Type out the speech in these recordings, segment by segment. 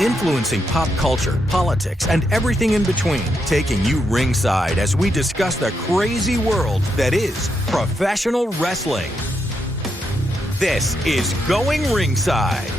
influencing pop culture, politics, and everything in between, taking you ringside as we discuss the crazy world that is professional wrestling. This is Going Ringside.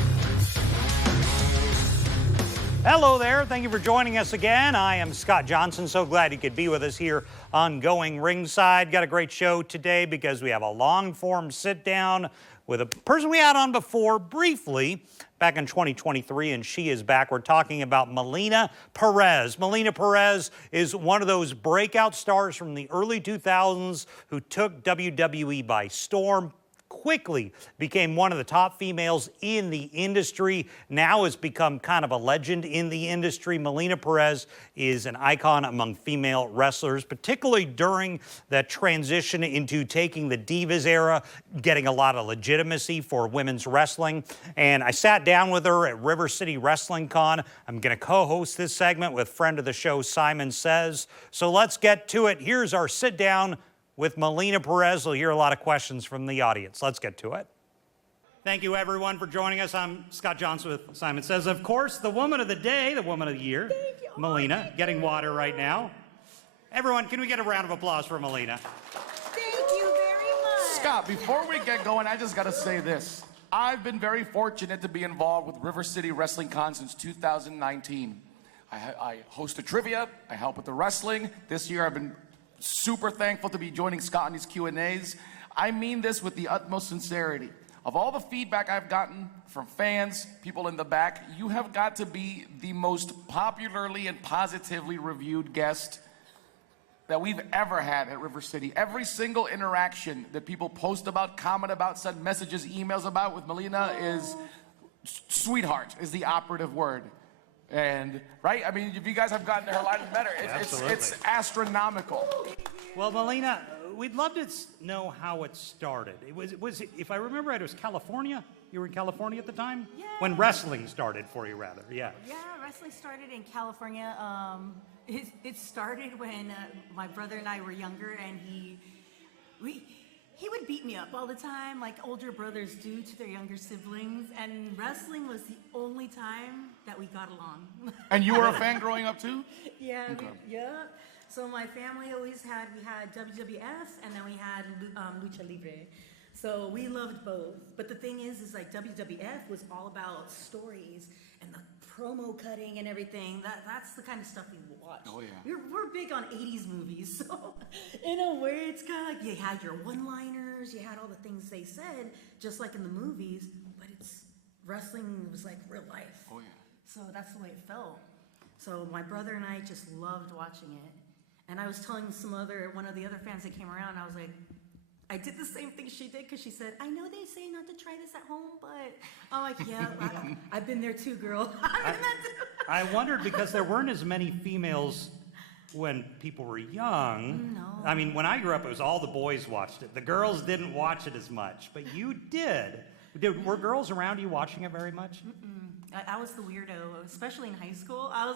Hello there. Thank you for joining us again. I am Scott Johnson. So glad you could be with us here on Going Ringside. Got a great show today because we have a long-form sit-down with a person we had on before briefly back in 2023, and she is back. We're talking about Melina Perez. Melina Perez is one of those breakout stars from the early 2000s who took WWE by storm, quickly became one of the top females in the industry, now has become kind of a legend in the industry. Melina Perez is an icon among female wrestlers, particularly during that transition into taking the Divas era, getting a lot of legitimacy for women's wrestling. And I sat down with her at River City Wrestling Con. I'm going to co-host this segment with friend of the show, Simon Says. So let's get to it. Here's our sit down with Melina Perez. We'll hear a lot of questions from the audience. Let's get to it. Thank you, everyone, for joining us. I'm Scott Johnson with Simon Says. Of course, the woman of the day, the woman of the year, Melina, getting water right now. Everyone, can we get a round of applause for Melina? Thank you very much. Scott, before we get going, I just got to say this. I've been very fortunate to be involved with River City Wrestling Con since 2019. I host the trivia. I help with the wrestling. This year, I've been super thankful to be joining Scott in these Q&As. I mean this with the utmost sincerity. Of all the feedback I've gotten from fans, people in the back, you have got to be the most popularly and positively reviewed guest that we've ever had at River City. Every single interaction that people post about, comment about, send messages, emails about with Melina is sweetheart is the operative word. And, right? I mean, if you guys have gotten her line better, it's astronomical. Well, Melina, we'd love to know how it started. It was, if I remember right, it was California? You were in California at the time? Yeah. When wrestling started for you, rather, yeah. Yeah, wrestling started in California. It started when my brother and I were younger, and he would beat me up all the time, like older brothers do to their younger siblings, and wrestling was the only time that we got along. And you were a fan growing up too? Yeah, Okay. yeah. So my family we had WWF, and then we had Lucha Libre. So we loved both. But the thing is like WWF was all about stories and the promo cutting and everything. That's the kind of stuff we watch. Oh, yeah. We're big on 80s movies, so in a way it's kind of like you had your one-liners, you had all the things they said, just like in the movies, but wrestling was like real life. Oh, yeah. So that's the way it felt. So my brother and I just loved watching it. And I was telling one of the other fans that came around, I was like, I did the same thing she did, because she said, I know they say not to try this at home, but I'm like, yeah, I've been there too, girl. I wondered because there weren't as many females when people were young. No. I mean, when I grew up, it was all the boys watched it. The girls didn't watch it as much, but you did. Were girls around you watching it very much? Mm-mm. I was the weirdo, especially in high school. I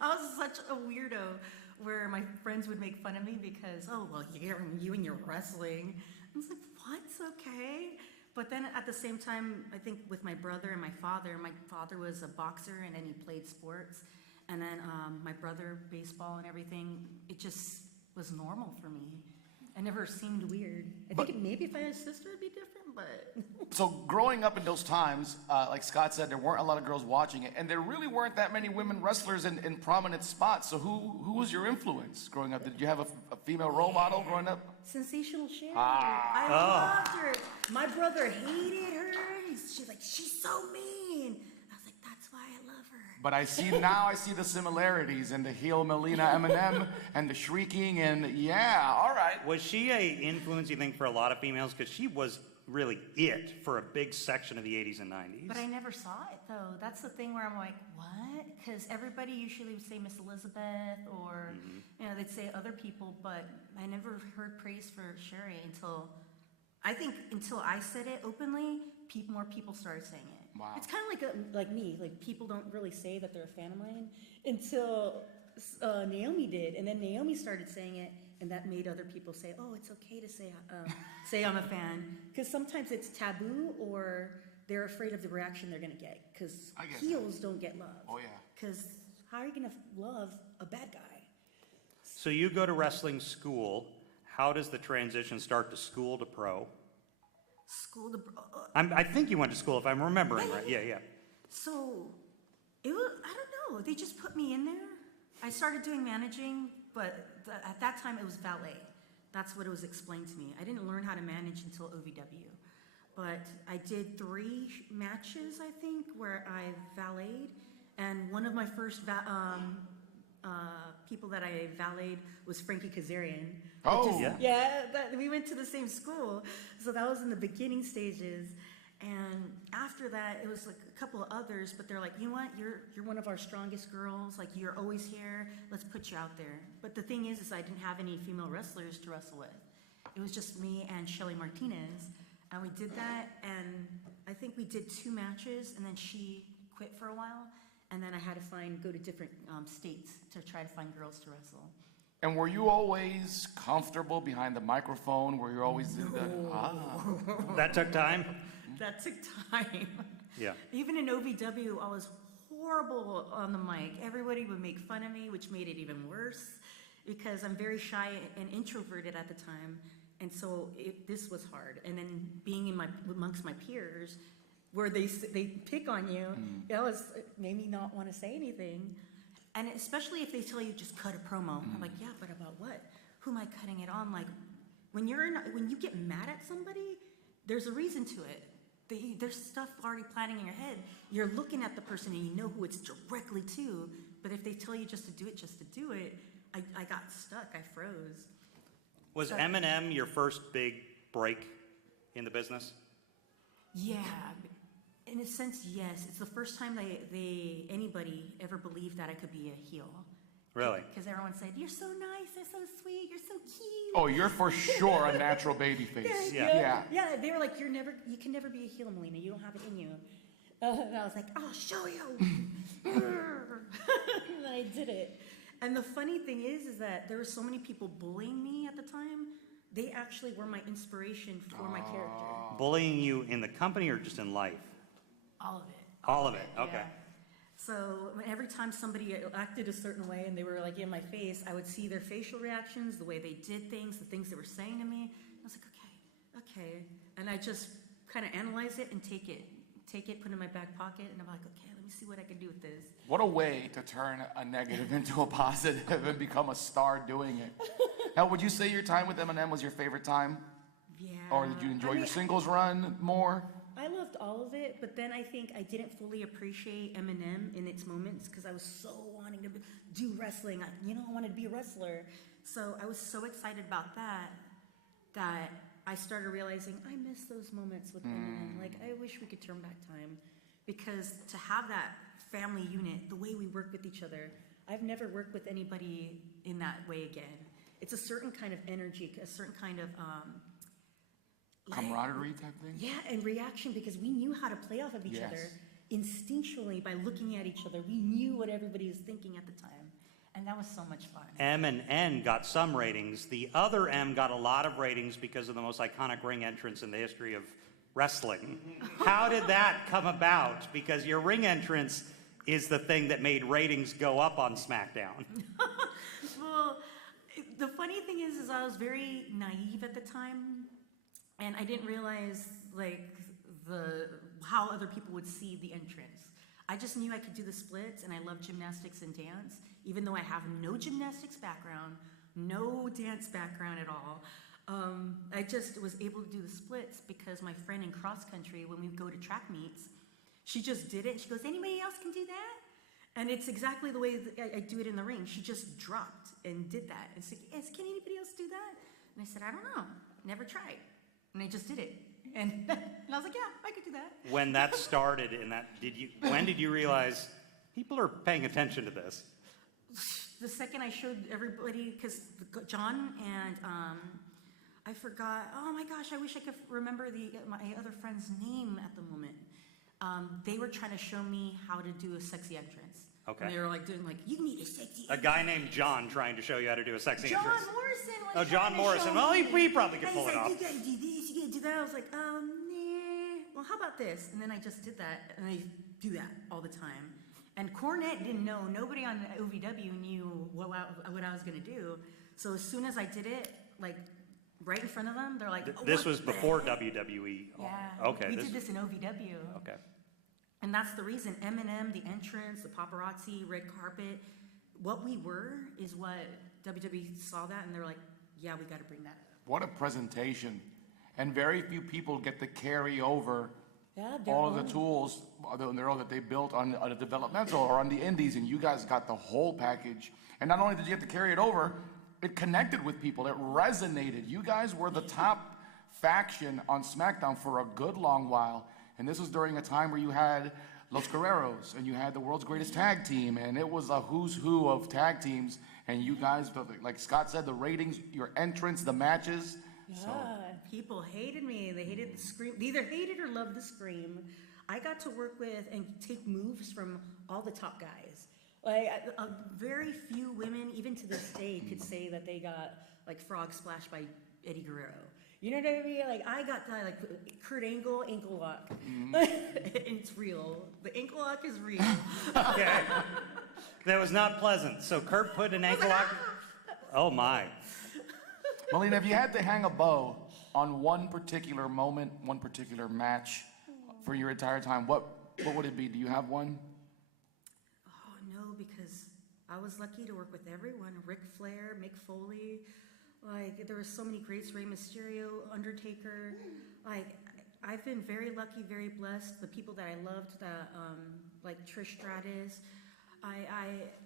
was such a weirdo, where my friends would make fun of me because, oh, well, you and your wrestling. I was like, what? It's okay. But then at the same time, I think with my brother and my father was a boxer and then he played sports. And then my brother, baseball and everything, it just was normal for me. It never seemed weird. I think maybe if I had a sister, it'd be different, but... So growing up in those times, like Scott said, there weren't a lot of girls watching it, and there really weren't that many women wrestlers in prominent spots. So who was your influence growing up? Did you have a female role model growing up? Sensational Sherry. I loved her. My brother hated her. She's like, she's so mean. I was like, that's why I love her. But I see the similarities in the heel Melina Eminem and the shrieking, and yeah, all right. Was she a influence, you think, for a lot of females? Because she was really it for a big section of the 80s and 90s. But I never saw it, though. That's the thing where I'm like, what? Because everybody usually would say Miss Elizabeth or, they'd say other people, but I never heard praise for Sherry until I said it openly, more people started saying it. Wow. It's kind of like me. Like, people don't really say that they're a fan of mine until Naomi did. And then Naomi started saying it, and that made other people say, oh, it's okay to say I'm a fan. Because sometimes it's taboo, or they're afraid of the reaction they're gonna get, because I get heels don't get love. Oh, yeah. Because how are you gonna love a bad guy? So you go to wrestling school. How does the transition start to school to pro? School to, I think you went to school, if I'm remembering right. Yeah. so, it was, I don't know, they just put me in there. I started doing managing, but at that time it was valet. That's what it was explained to me. I didn't learn how to manage until OVW. But I did 3 matches, I think, where I valeted, and one of my first people that I valeted was Frankie Kazarian. Oh, yeah. We went to the same school, so that was in the beginning stages. And after that, it was like a couple of others, but they're like, you know what, you're one of our strongest girls, like you're always here, let's put you out there. But the thing is I didn't have any female wrestlers to wrestle with. It was just me and Shelly Martinez, and we did that, and I think we did 2 matches, and then she quit for a while, and then I had to go to different states to try to find girls to wrestle. And were you always comfortable behind the microphone? Were you always in the... That took time? That took time. Yeah. Even in OVW, I was horrible on the mic. Everybody would make fun of me, which made it even worse because I'm very shy and introverted at the time. And so this was hard. And then being amongst my peers, where they pick on you, it made me not want to say anything. And especially if they tell you just cut a promo. I'm like, yeah, but about what? Who am I cutting it on? Like, when you get mad at somebody, there's a reason to it. There's stuff already planning in your head. You're looking at the person and you know who it's directly to. But if they tell you just to do it, I got stuck. I froze. Was M&M your first big break in the business? Yeah, in a sense, yes. It's the first time anybody ever believed that I could be a heel. Really? Because everyone said, you're so nice, you're so sweet, you're so cute. Oh, you're for sure a natural baby face. Yeah. Yeah, they were like, you can never be a heel, Melina. You don't have it in you. And I was like, I'll show you. And I did it. And the funny thing is that there were so many people bullying me at the time. They actually were my inspiration for my character. Bullying you in the company or just in life? All of it. All of it, okay. Yeah. So every time somebody acted a certain way and they were like in my face, I would see their facial reactions, the way they did things, the things they were saying to me. I was like, okay. And I just kind of analyze it and take it, put it in my back pocket, and I'm like, okay, let me see what I can do with this. What a way to turn a negative into a positive and become a star doing it. Now, would you say your time with M&M was your favorite time? Yeah. Or did you enjoy your singles run more? I loved all of it, but then I think I didn't fully appreciate M&M in its moments because I was so wanting to do wrestling. I wanted to be a wrestler. So I was so excited about that I started realizing I miss those moments with M&M. Like, I wish we could turn back time because to have that family unit, the way we work with each other, I've never worked with anybody in that way again. It's a certain kind of energy, a certain kind of camaraderie type thing? Yeah, and reaction, because we knew how to play off of each other instinctually by looking at each other. We knew what everybody was thinking at the time, and that was so much fun. M and N got some ratings. The other M got a lot of ratings because of the most iconic ring entrance in the history of wrestling. How did that come about? Because your ring entrance is the thing that made ratings go up on SmackDown. Well, the funny thing is I was very naive at the time. And I didn't realize how other people would see the entrance. I just knew I could do the splits, and I love gymnastics and dance, even though I have no gymnastics background, no dance background at all. I just was able to do the splits because my friend in cross country, when we go to track meets, she just did it. She goes, anybody else can do that? And it's exactly the way that I do it in the ring. She just dropped and did that. And said, yes, can anybody else do that? And I said, I don't know, never tried. And I just did it. And I was like, yeah, I could do that. When that started, when did you realize people are paying attention to this? The second I showed everybody, because John and I forgot, oh my gosh, I wish I could remember my other friend's name at the moment. They were trying to show me how to do a sexy entrance. Okay. And they were doing you need a sexy entrance. A guy named John trying to show you how to do a sexy John entrance. Morrison was John trying to Morrison. show Well, me. he probably could And pull he's it off. You gotta do this, you gotta do that. I was like, nah. well, how about this? And then I just did that, and I do that all the time. And Cornette didn't know. Nobody on OVW knew what I was going to do. So as soon as I did it, like right in front of them, they're like, oh, This was what the before heck? WWE. Yeah. Okay. We did this in OVW. Okay. And that's the reason. Eminem, the entrance, the paparazzi, red carpet. What we were is what WWE saw that, and they're like, yeah, we got to bring that up. What a presentation. And very few people get to carry over Yeah, all of the tools that they built on the developmental or on the indies, and you guys got the whole package. And not only did you have to carry it over, it connected with people. It resonated. You guys were the top faction on SmackDown for a good long while. And this was during a time where you had Los Guerreros, and you had the world's greatest tag team, and it was a who's who of tag teams. And you guys, like Scott said, the ratings, your entrance, the matches. Yeah, people hated me. They hated the scream. They either hated or loved the scream. I got to work with and take moves from all the top guys. Like very few women, even to this day, could say that they got like frog splash by Eddie Guerrero. You know what I mean? Like I got that, like Kurt Angle ankle lock. It's real. The ankle lock is real. Okay. That was not pleasant. So Kurt put an ankle lock. Oh my. Melina, if you had to hang a bow on one particular moment, one particular match for your entire time, what would it be? Do you have one? Oh no, because I was lucky to work with everyone. Ric Flair, Mick Foley. Like there were so many greats. Rey Mysterio, Undertaker. Like I've been very lucky, very blessed. The people that I loved, that like Trish Stratus.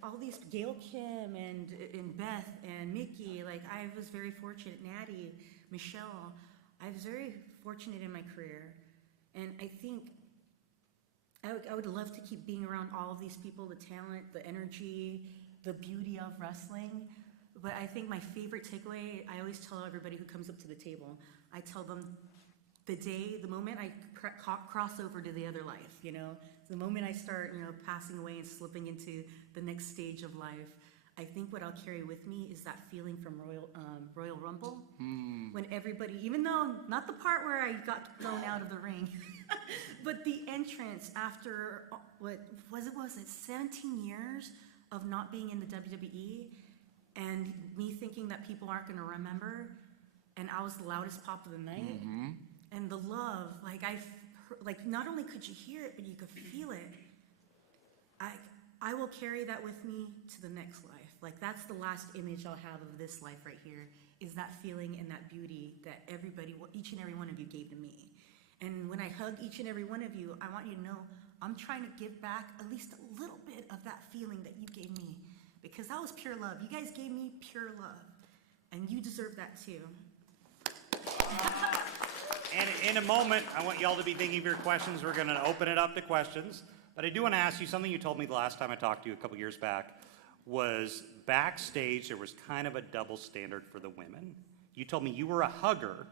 All these Gail Kim and Beth and Nikki, like I was very fortunate. Natty, Michelle, I was very fortunate in my career, and I think I would love to keep being around all of these people, the talent, the energy, the beauty of wrestling. But I think my favorite takeaway, I always tell everybody who comes up to the table, I tell them the moment I cross over to the other life, you know, the moment I start, you know, passing away and slipping into the next stage of life, I think what I'll carry with me is that feeling from Royal Rumble. When everybody, even though, not the part where I got thrown out of the ring, but the entrance after, what was it, 17 years of not being in the WWE, and me thinking that people aren't going to remember, and I was the loudest pop of the night. And the love, like not only could you hear it, but you could feel it. I will carry that with me to the next life. Like that's the last image I'll have of this life right here, is that feeling and that beauty that everybody, each and every one of you gave to me. And when I hug each and every one of you, I want you to know I'm trying to give back at least a little bit of that feeling that you gave me, because that was pure love. You guys gave me pure love, and you deserve that too. And in a moment, I want y'all to be thinking of your questions. We're going to open it up to questions. But I do want to ask you something you told me the last time I talked to you a couple years back was backstage there was kind of a double standard for the women. You told me you were a hugger,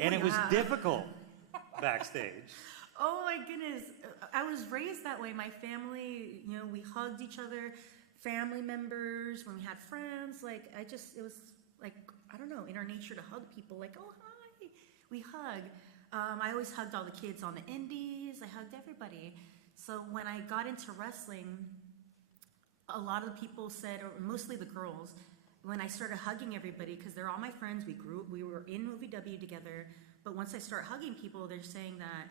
and it was difficult backstage. Oh my goodness. I was raised that way. My family, you know, we hugged each other, family members, when we had friends. Like, it was like, I don't know, in our nature to hug people. Like, oh, hi. We hug. I always hugged all the kids on the indies. I hugged everybody. So when I got into wrestling, a lot of the people said, or mostly the girls, when I started hugging everybody, because they're all my friends, we were in OVW together, but once I start hugging people, they're saying that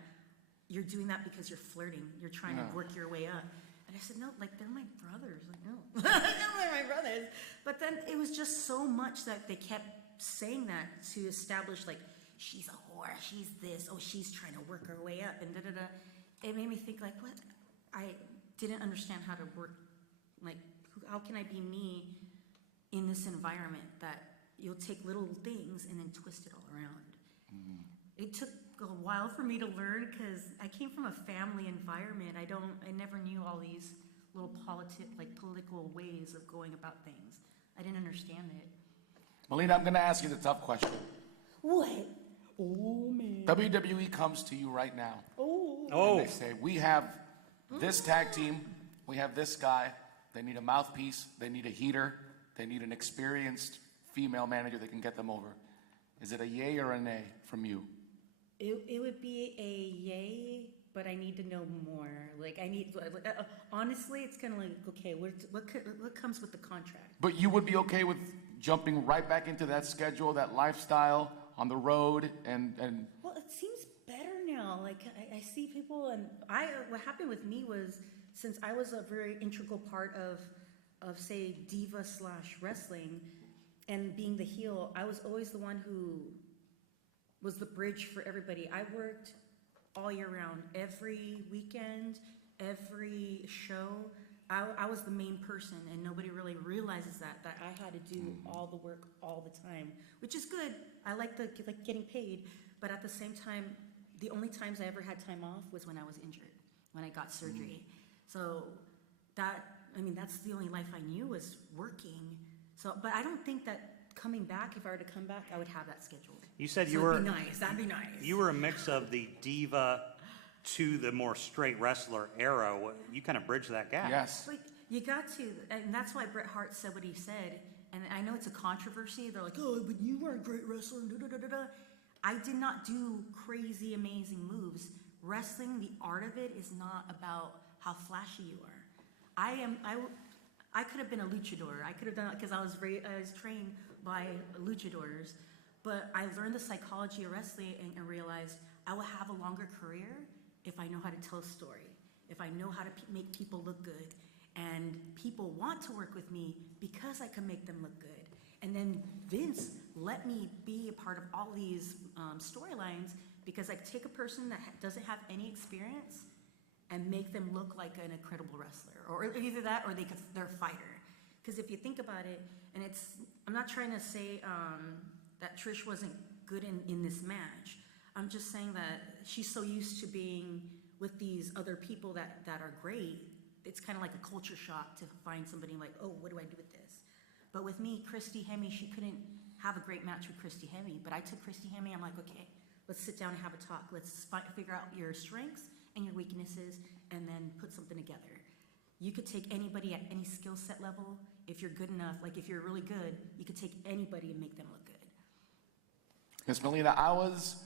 you're doing that because you're flirting. You're trying to work your way up. And I said, no, like, they're my brothers. Like, no, they're my brothers. But then it was just so much that they kept saying that to establish, like, she's a whore, she's this, oh, she's trying to work her way up, and da-da-da. It made me think, like, what? I didn't understand how to work, like, how can I be me in this environment that you'll take little things and then twist it all around? It took a while for me to learn, because I came from a family environment. I never knew all these little political ways of going about things. I didn't understand it. Melina, I'm going to ask you the tough question. What? Oh, man. WWE comes to you right now. Oh. And they say, we have this tag team, we have this guy, they need a mouthpiece, they need a heater, they need an experienced female manager that can get them over. Is it a yay or a nay from you? It would be a yay, but I need to know more. Like I need, honestly, it's kind of like, okay, what comes with the contract? But you would be okay with jumping right back into that schedule, that lifestyle on the road, and Well, it seems better now. Like I see people, and what happened with me was, since I was a very integral part of say diva / wrestling, and being the heel, I was always the one who was the bridge for everybody. I worked all year round, every weekend, every show. I was the main person, and nobody really realizes that I had to do all the work all the time, which is good. I like getting paid, but at the same time, the only times I ever had time off was when I was injured, when I got surgery. So that's the only life I knew, was working. So, but I don't think that coming back, if I were to come back, I would have that scheduled. You said So you were... That'd be nice, that'd be nice. You were a mix of the diva to the more straight wrestler era. You kind of bridged that gap. yes. But you got to, and that's why Bret Hart said what he said. And I know it's a controversy. They're like, oh, but you were a great wrestler. I did not do crazy, amazing moves. Wrestling, the art of it is not about how flashy you are. I could have been a luchador. I could have done it because I was trained by luchadors. But I learned the psychology of wrestling and realized I will have a longer career if I know how to tell a story, if I know how to make people look good. And people want to work with me because I can make them look good. And then Vince let me be a part of all these storylines, because I take a person that doesn't have any experience and make them look like an incredible wrestler, or either that, or they're a fighter. Because if you think about it, and I'm not trying to say that Trish wasn't good in this match. I'm just saying that she's so used to being with these other people that are great. It's kind of like a culture shock to find somebody like, oh, what do I do with this? But with me, Christy Hemme, she couldn't have a great match with Christy Hemme. But I took Christy Hemme, I'm like, okay, let's sit down and have a talk. Let's figure out your strengths and your weaknesses, and then put something together. You could take anybody at any skill set level. If you're good enough, like if you're really good, you could take anybody and make them look good. Miss Melina, I was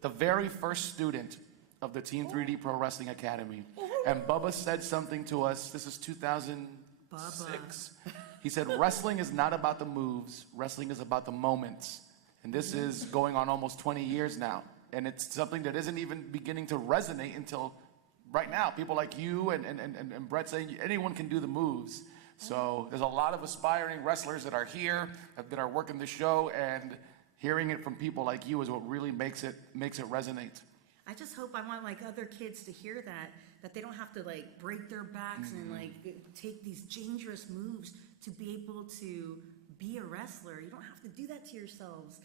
the very first student of the Team 3D Pro Wrestling Academy. And Bubba said something to us, this is 2006. He said, wrestling is not about the moves, wrestling is about the moments. And this is going on almost 20 years now. And it's something that isn't even beginning to resonate until right now. People like you and Brett saying anyone can do the moves. So there's a lot of aspiring wrestlers that are here, that are working the show, and hearing it from people like you is what really makes it resonate. I just hope, I want like other kids to hear that they don't have to like break their backs and like take these dangerous moves to be able to be a wrestler. You don't have to do that to yourselves.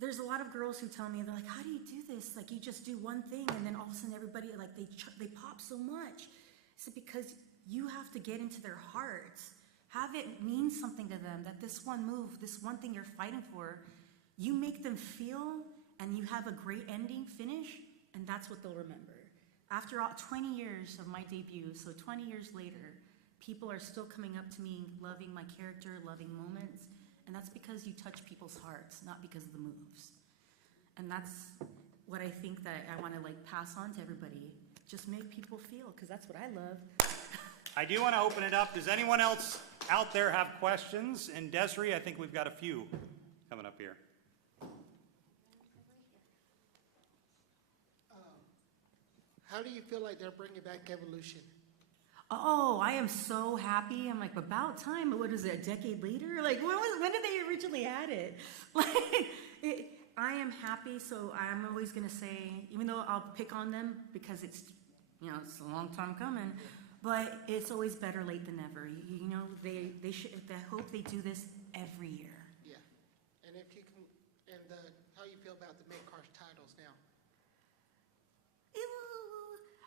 There's a lot of girls who tell me, they're like, how do you do this? Like you just do one thing and then all of a sudden everybody, like they pop so much. It's because you have to get into their hearts. Have it mean something to them, that this one move, this one thing you're fighting for, you make them feel, and you have a great ending finish, and that's what they'll remember. After 20 years of my debut, so 20 years later, people are still coming up to me, loving my character, loving moments, and that's because you touch people's hearts, not because of the moves. And that's what I think that I want to like pass on to everybody. Just make people feel, because that's what I love. I do want to open it up. Does anyone else out there have questions? And Desiree, I think we've got a few coming up here. How do you feel like they're bringing back Evolution? Oh, I am so happy. I'm like, about time. What is it, a decade later? Like, when did they originally add it? Like, I am happy, so I'm always going to say, even though I'll pick on them because it's a long time coming, but it's always better late than never. They should. I hope they do this every year. Yeah, and if you can, and how you feel about the mid-card titles now?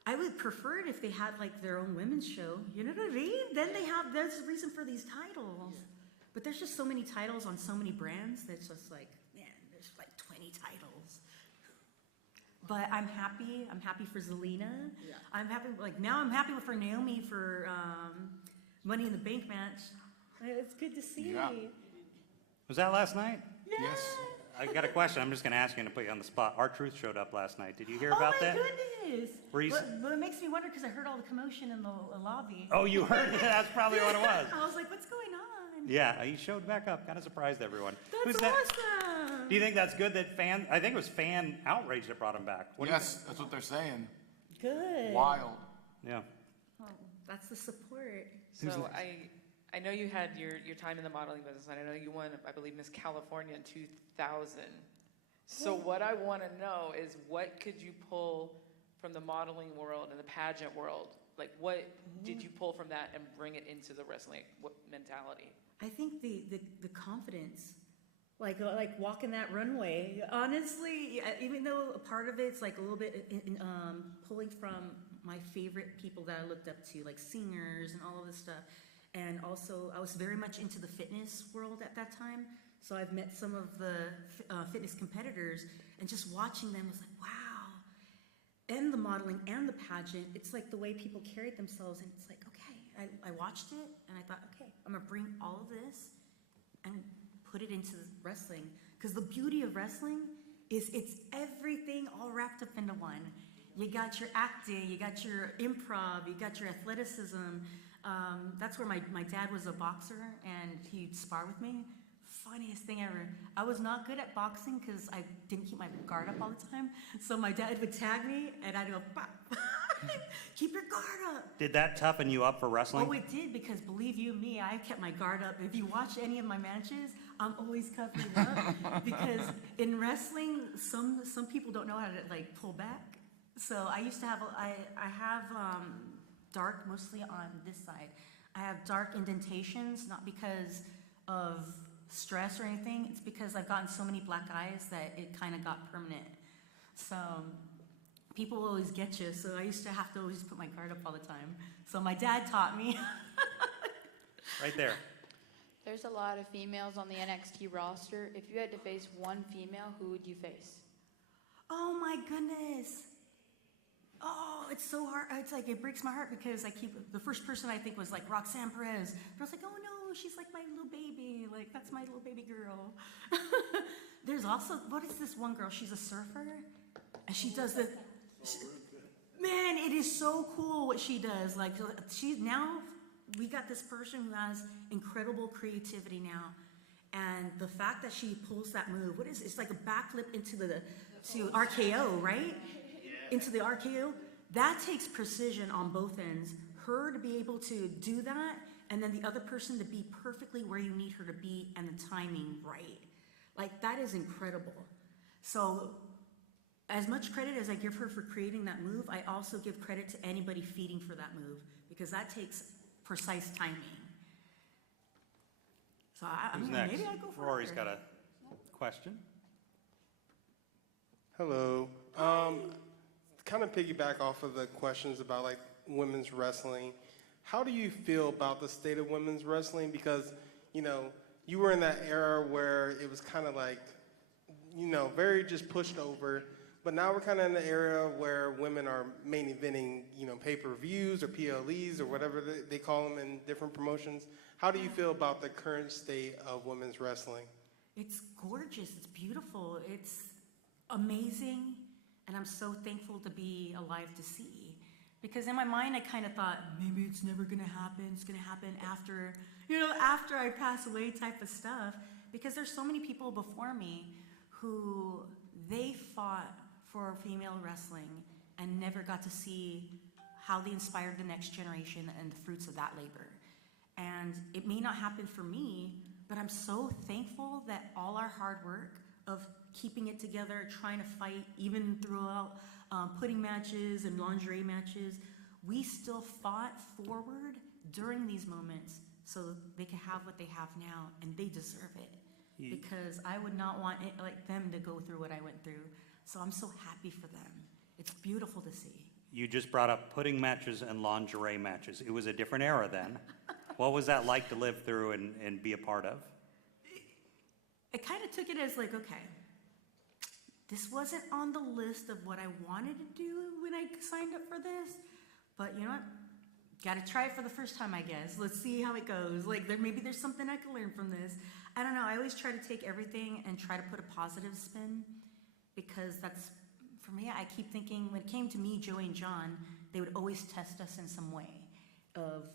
I would prefer it if they had like their own women's show. You know what I mean? Then there's a reason for these titles. Yeah. But there's just so many titles on so many brands that's just like, man, there's like 20 titles. But I'm happy. I'm happy for Zelina. Yeah. I'm happy. Now I'm happy for Naomi for Money in the Bank match. It's good to see. Yeah. Was that last night? Yeah. Yes. I got a question. I'm just going to ask you and put you on the spot. R-Truth showed up last night. Did you hear about that? Oh my goodness! Were you- But it makes me wonder because I heard all the commotion in the lobby. Oh, you heard it? That's probably what it was. I was like, what's going on? Yeah, he showed back up. Kind of surprised everyone. That's Who's that? awesome! Do you think that's good that I think it was fan outrage that brought him back. What do you Yes, that's what they're saying. Good. Wild. think? Yeah. Oh, that's the support. So I know you had your time in the modeling business, and I know you won, I believe, Miss California in 2000. So what I want to know is what could you pull from the modeling world and the pageant world? Like what did you pull from that and bring it into the wrestling mentality? I think the confidence, like walking that runway. Honestly, even though a part of it's like a little bit pulling from my favorite people that I looked up to, like singers and all of this stuff. And also, I was very much into the fitness world at that time. So I've met some of the fitness competitors, and just watching them was like, wow. And the modeling and the pageant, it's like the way people carried themselves, and it's like, okay. I watched it, and I thought, okay, I'm gonna bring all of this and put it into wrestling. Because the beauty of wrestling is it's everything all wrapped up into one. You got your acting, you got your improv, you got your athleticism. That's where my dad was a boxer, and he'd spar with me. Funniest thing ever. I was not good at boxing because I didn't keep my guard up all the time. So my dad would tag me, and I'd go, pop. Keep your guard up. Did that toughen you up for wrestling? Oh, it did, because believe you me, I kept my guard up. If you watch any of my matches, I'm always covering up because in wrestling, some people don't know how to like pull back. So I used to have I have dark mostly on this side. I have dark indentations, not because of stress or anything. It's because I've gotten so many black eyes that it kind of got permanent. So people will always get you. So I used to have to always put my guard up all the time. So my dad taught me. Right there. There's a lot of females on the NXT roster. If you had to face one female, who would you face? Oh my goodness. Oh, it's so hard. It's like, it breaks my heart because the first person I think was like Roxanne Perez. But I was like, oh no, she's like my little baby. Like, that's my little baby girl. There's also, what is this one girl? She's a surfer. And she does the, man, it is so cool what she does. Like, now, we got this person who has incredible creativity now. And the fact that she pulls that move, what is it? It's like a backflip into to RKO, right? Into the RKO, that takes precision on both ends. Her to be able to do that, and then the other person to be perfectly where you need her to be and the timing right. Like, that is incredible. So, as much credit as I give her for creating that move, I also give credit to anybody feeding for that move, because that takes precise timing. So, Who's next? maybe I go for Rory's her. got a question. Hello. Kind of piggyback off of the questions about like women's wrestling. How do you feel about the state of women's wrestling? Because, you know, you were in that era where it was kind of like, you know, very just pushed over. But now we're kind of in the era where women are main eventing, you know, pay-per-views or PLEs or whatever they call them in different promotions. How do you feel about the current state of women's wrestling? It's gorgeous. It's beautiful. It's amazing. And I'm so thankful to be alive to see. Because in my mind, I kind of thought, maybe it's never going to happen. It's going to happen after, after I pass away type of stuff. Because there's so many people before me who they fought for female wrestling and never got to see how they inspired the next generation and the fruits of that labor. And it may not happen for me, but I'm so thankful that all our hard work of keeping it together, trying to fight, even throughout putting matches and lingerie matches, we still fought forward during these moments so they can have what they have now, and they deserve it. Because I would not want it, like them to go through what I went through. So I'm so happy for them. It's beautiful to see. You just brought up pudding matches and lingerie matches. It was a different era then. What was that like to live through and be a part of? I kind of took it as like, okay, this wasn't on the list of what I wanted to do when I signed up for this, but you know what? gotta try it for the first time, I guess. Let's see how it goes. Like, maybe there's something I can learn from this. I don't know. I always try to take everything and try to put a positive spin, because that's, for me, I keep thinking, when it came to me, Joey and John, they would always test us in some way of,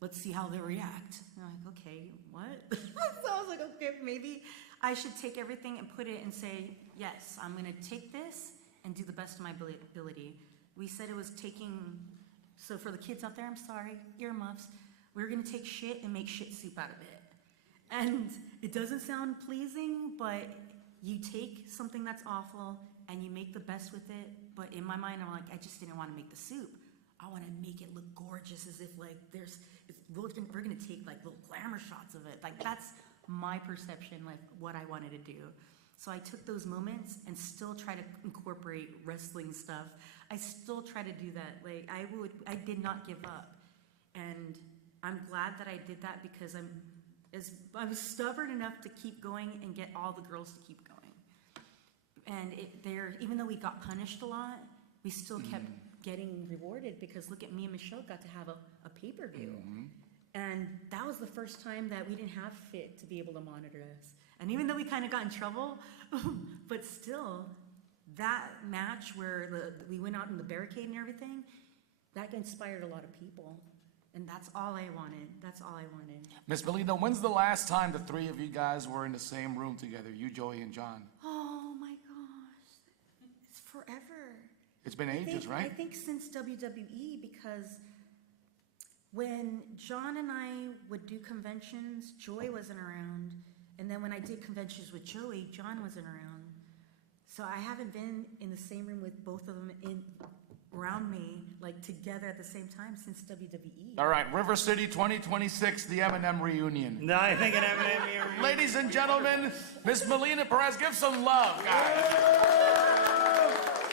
let's see how they react. And I'm like, okay, what? So I was like, okay, maybe I should take everything and put it and say, yes, I'm gonna take this and do the best of my ability. We said it was taking, so for the kids out there, I'm sorry, earmuffs, we're gonna take shit and make shit soup out of it. And it doesn't sound pleasing, but you take something that's awful and you make the best with it. But in my mind, I'm like, I just didn't want to make the soup. I want to make it look gorgeous, as if like we're gonna take like little glamour shots of it. Like, that's my perception, like what I wanted to do. So I took those moments and still try to incorporate wrestling stuff. I still try to do that. Like, I did not give up. And I'm glad that I did that, because I was stubborn enough to keep going and get all the girls to keep going. And even though we got punished a lot, we still kept getting rewarded, because look at me and Michelle got to have a pay-per-view. And that was the first time that we didn't have FIT to be able to monitor us. And even though we kind of got in trouble, but still, that match where we went out in the barricade and everything, that inspired a lot of people. And that's all I wanted. That's all I wanted. Miss Melina, when's the last time the three of you guys were in the same room together, you, Joey, and John? Oh my gosh. It's forever. It's been ages, right? I think since WWE, because when John and I would do conventions, Joy wasn't around. And then when I did conventions with Joey, John wasn't around. So I haven't been in the same room with both of them around me, like together at the same time, since WWE. All right, River City 2026, the M&M reunion. No, I think an M&M here. Ladies and gentlemen, Miss Melina Perez, give some love, guys.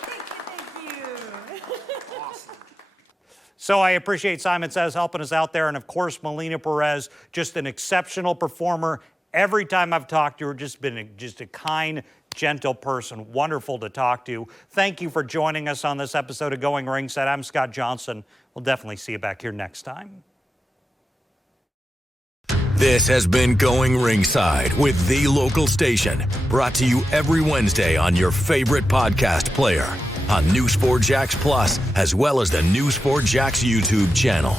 Thank you. Awesome. So I appreciate Simon Says helping us out there. And of course, Melina Perez, just an exceptional performer. Every time I've talked to her, just been a kind, gentle person. Wonderful to talk to. Thank you for joining us on this episode of Going Ringside. I'm Scott Johnson. We'll definitely see you back here next time. This has been Going Ringside with The Local Station, brought to you every Wednesday on your favorite podcast player, on News4JAX Plus, as well as the News4JAX YouTube channel.